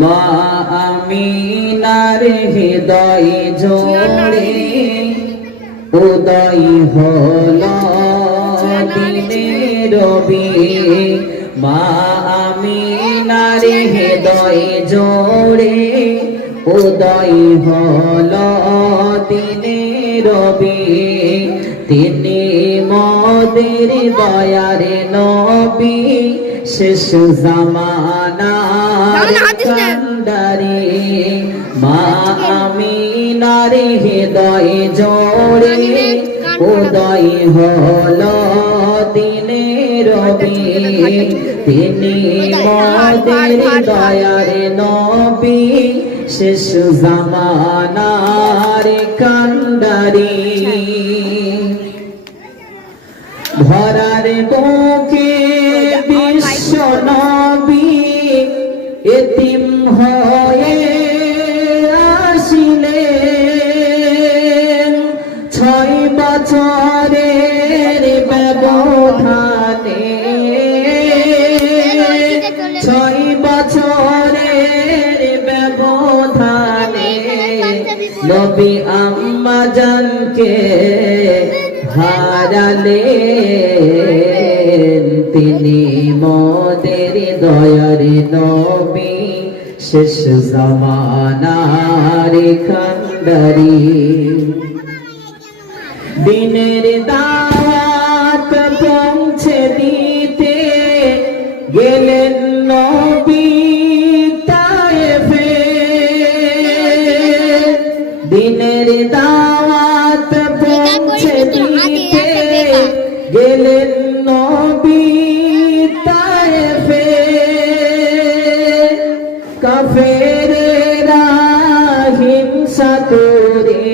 মা আমিনার হৃদয় জোড়ে উদয় হল দিনে রবি। মা আমিনার হৃদয় জোড়ে উদয় হল দিনে রবি তিনি মদের দয়ার নবী। শেষ জামানার দাঁড়ান, হাতিস না। কান্ডারে মা আমিনার হৃদয় জোড়ে উদয় হল দিনে রবি। তিনি মদের দয়ার নবী। শেষ জামানার কান্ডারি ধরার বুকে বিশ্ব নবী এতিম হয়ে আসিলেন। ছয় বছরের ব্যবধানে ছয় বছরের ব্যবধানে নবী জানকে হারালেন তিনি মদের দয়ার নবী। শেষ জামানার খান্ডারি দিনের দাওয়াত পৌঁছে দিতে গেলেন নবী তায়েফে। দিনের দাওয়াত কাফেরেরা হিংসা করে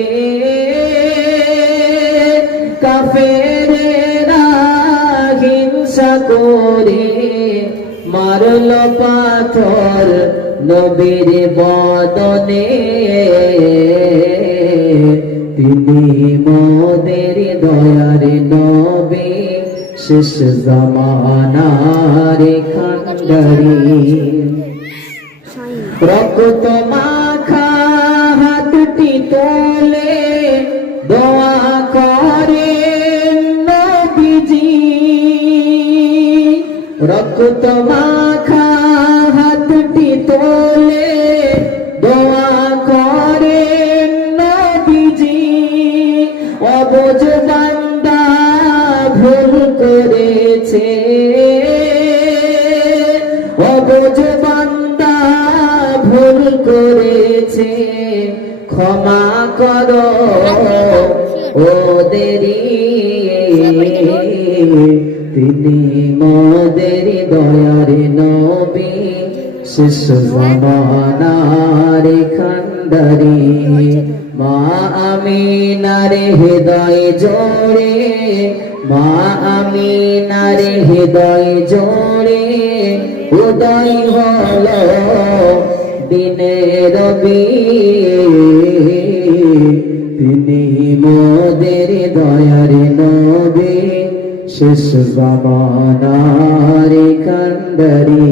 কাফেরেরা হিংসা করে মারল পাথর নবীর বদনে। তিনি মোদের দয়ার নবী। শেষ জামানার খান্ডারি রক্ত মাখা হাতটি তোলে দোয়া করে নবীজি রক্ত মাখা হাতটি তোলে দোয়া করে নবীজি অবুজ বান্দা ভুল করেছে করেছে, ক্ষমা করো। ও দেরি তিনি মোদের দয়ার নবী শেষ জামানার খান্ডারি মা আমিনার হৃদয় জোড়ে মা আমি নারে হৃদয় জোড়ে উদয় হল। দিনে রবি তিনি মোদের দয়ার নবী। শেষ জামানার খান্ডারি